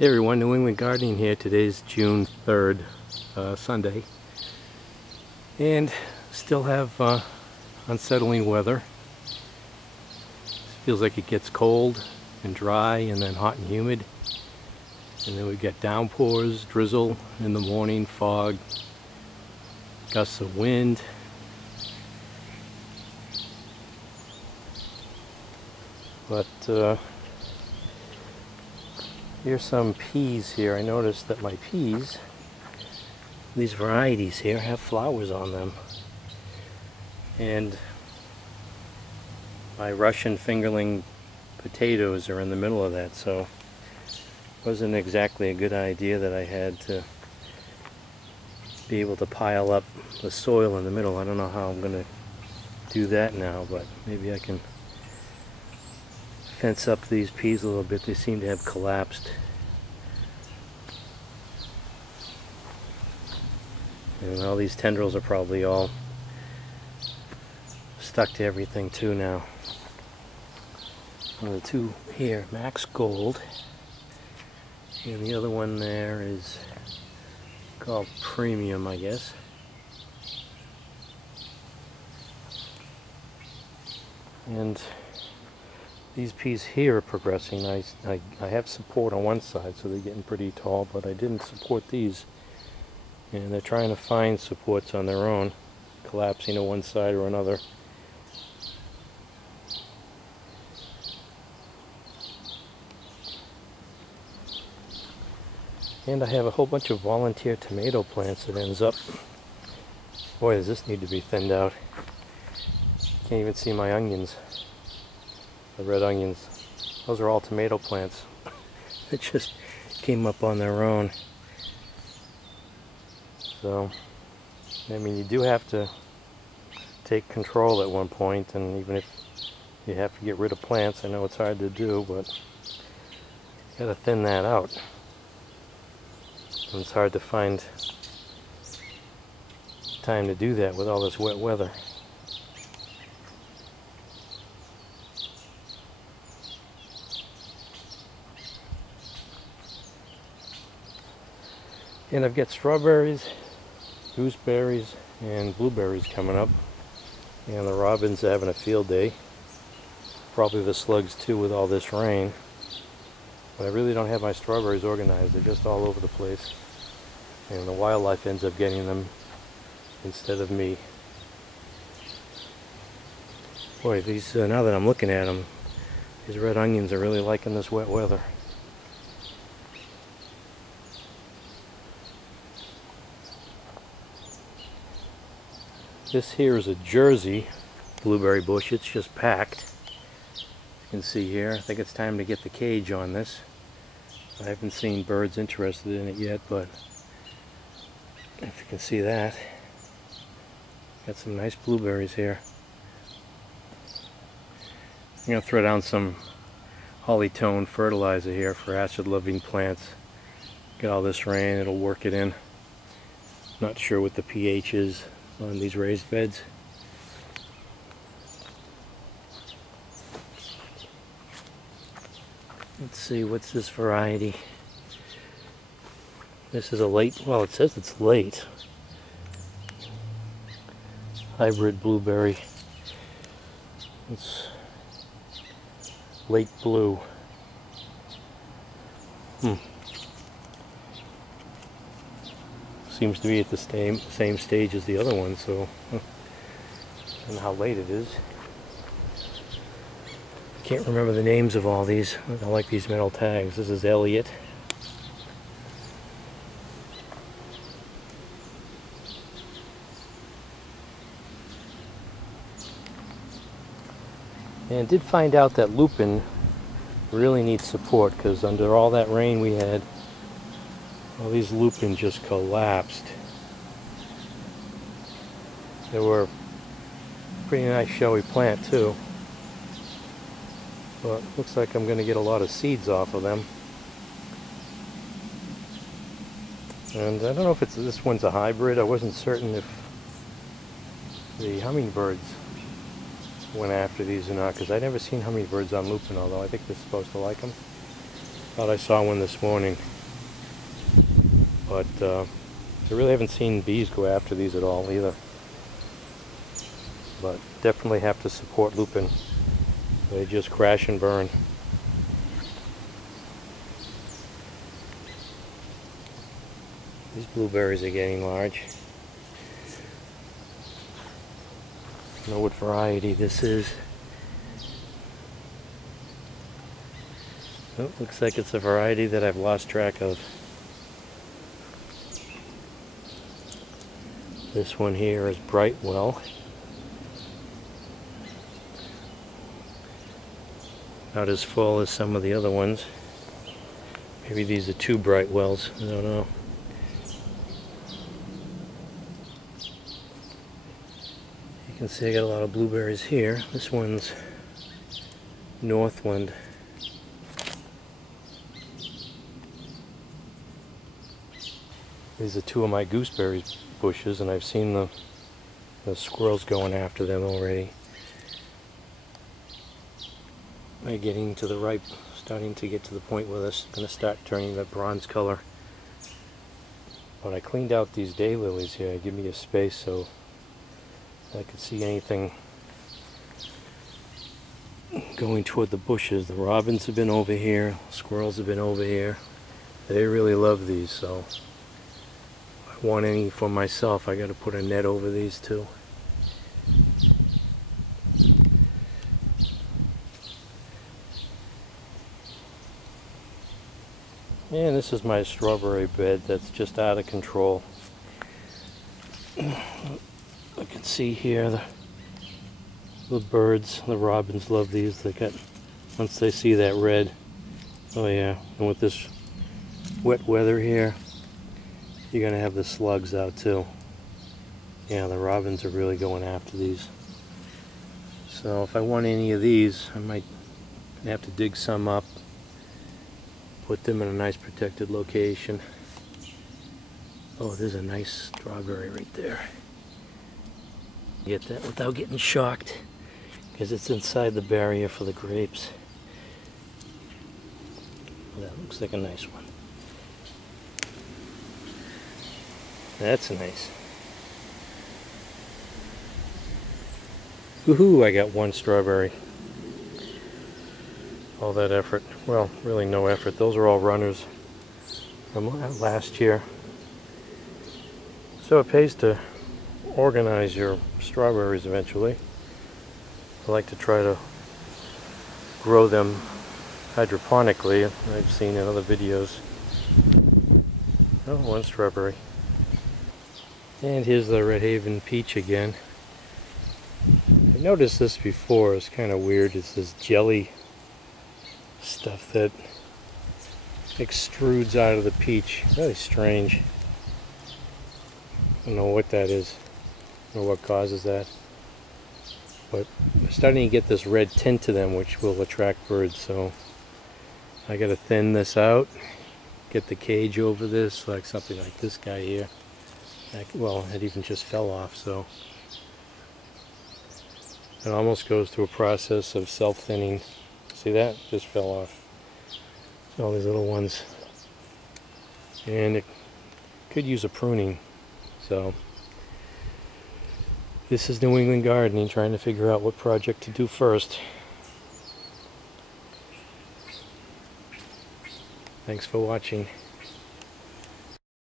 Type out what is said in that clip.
Hey everyone, New England Gardening here. Today's June 3rd, Sunday. And still have unsettling weather. Feels like it gets cold and dry and then hot and humid. And then we get downpours, drizzle in the morning, fog, gusts of wind. But here's some peas here. I noticed that my peas, these varieties here, have flowers on them. And my Russian fingerling potatoes are in the middle of that, so it wasn't exactly a good idea that I had to be able to pile up the soil in the middle. I don't know how I'm going to do that now, but maybe I can fence up these peas a little bit. They seem to have collapsed. And all these tendrils are probably all stuck to everything too now. One of the two here, Max Gold, and the other one there is called Premium, I guess. And these peas here are progressing nice. I have support on one side, so they're getting pretty tall, but I didn't support these. And they're trying to find supports on their own, collapsing to one side or another. And I have a whole bunch of volunteer tomato plants that ends up. Boy, does this need to be thinned out. Can't even see my onions. The red onions. Those are all tomato plants that just came up on their own. So, I mean, you do have to take control at one point, and even if you have to get rid of plants, I know it's hard to do, but you gotta thin that out. And it's hard to find time to do that with all this wet weather. And I've got strawberries, gooseberries, and blueberries coming up. And the robins are having a field day. Probably the slugs too with all this rain. But I really don't have my strawberries organized. They're just all over the place. And the wildlife ends up getting them instead of me. Boy, these now that I'm looking at them, these red onions are really liking this wet weather. This here is a Jersey blueberry bush. It's just packed. You can see here. I think it's time to get the cage on this. I haven't seen birds interested in it yet, but if you can see that, got some nice blueberries here. I'm going to throw down some Holly-tone fertilizer here for acid-loving plants. Get all this rain, it'll work it in. Not sure what the pH is on these raised beds. Let's see, what's this variety? This is a late, well, it says it's late. Hybrid blueberry. It's late blue. Seems to be at the same stage as the other one, so I don't know how late it is. Can't remember the names of all these. I like these metal tags. This is Elliot. And did find out that lupin really needs support, because under all that rain we had, all these lupin just collapsed. They were a pretty nice showy plant too. But looks like I'm going to get a lot of seeds off of them. And I don't know if this one's a hybrid. I wasn't certain if the hummingbirds went after these or not, because I've never seen hummingbirds on lupin, although I think they're supposed to like them. Thought I saw one this morning, but I really haven't seen bees go after these at all either. But definitely have to support lupin. They just crash and burn. These blueberries are getting large. I don't know what variety this is. Oh, looks like it's a variety that I've lost track of. This one here is Brightwell. Not as full as some of the other ones. Maybe these are two Brightwells, I don't know. You can see I got a lot of blueberries here. This one's Northland. These are two of my gooseberry bushes, and I've seen the squirrels going after them already. They're getting to the ripe, starting to get to the point where they're going to start turning that bronze color. But I cleaned out these daylilies here. Give me a space so I could see anything going toward the bushes. The robins have been over here, squirrels have been over here. They really love these, so if I want any for myself, I got to put a net over these too. And this is my strawberry bed that's just out of control. I can see here the birds, the robins love these. They got, once they see that red, oh yeah, and with this wet weather here, you're gonna have the slugs out too. Yeah, the robins are really going after these. So if I want any of these, I might have to dig some up, put them in a nice protected location. Oh, there's a nice strawberry right there. Get that without getting shocked, because it's inside the barrier for the grapes. That looks like a nice one. That's nice. Woohoo, I got one strawberry. All that effort. Well, really no effort. Those are all runners from last year. So it pays to organize your strawberries eventually. I like to try to grow them hydroponically. I've seen in other videos. Oh, one strawberry. And here's the Red Haven peach again. I've noticed this before. It's kind of weird. It's this jelly stuff that extrudes out of the peach. Really strange. I don't know what that is. I don't know what causes that. But I'm starting to get this red tint to them, which will attract birds. So I got to thin this out, get the cage over this, like something like this guy here. Well, it even just fell off, so it almost goes through a process of self-thinning. See that? Just fell off. All these little ones. And it could use a pruning. So this is New England Gardening, trying to figure out what project to do first. Thanks for watching.